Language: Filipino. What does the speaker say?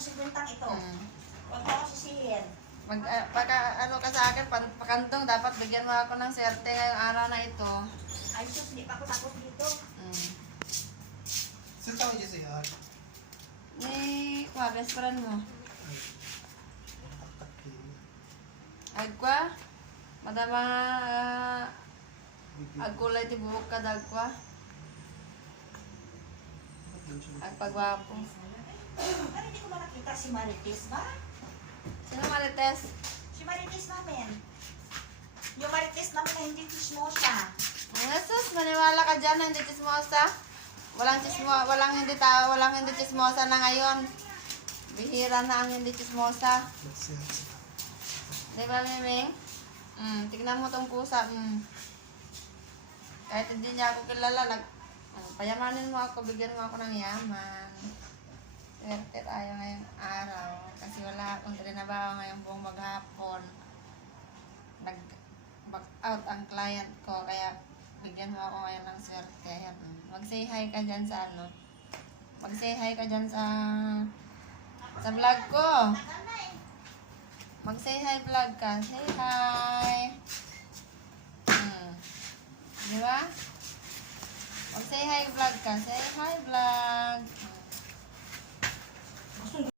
mo si Bintang ito. Mm. Huwag mo ako sisihin. Mag, ah, pagka ano ka sa akin, pan, pakantong, dapat bigyan mo ako ng swerte ngayong araw na ito. Ay, sus, hindi pa ako takot dito. Mm. Saan tao dyan siya? Ni, kwa, best friend mo. Agkwa, madama, uh, agkulay ti buhok ka dagkwa. Agpagwapo. Pero hindi ko ba nakita si Marites ba? Sino marites? Si Marites namin. Yung Marites namin na hindi chismosa. Ang sus, maniwala ka dyan na hindi chismosa. Walang chismo, walang hindi tao, walang hindi chismosa na ngayon. Bihira na ang hindi chismosa. Di ba, Miming? Mm, tignan mo tong pusa. Mm. Kahit hindi niya ako kilala, nag, ano, payamanin mo ako, bigyan mo ako ng yaman. Swerte tayo ngayong araw. Kasi wala akong trinabaho ngayong buong maghapon. Nag-back out ang client ko, kaya bigyan mo ako ngayon ng swerte. Ayan. Mag-say hi ka dyan sa ano. Mag-say hi ka dyan sa sa vlog ko. Mag-say hi vlog ka. Say hi. Hmm. Di ba? Mag-say hi vlog ka. Say hi vlog.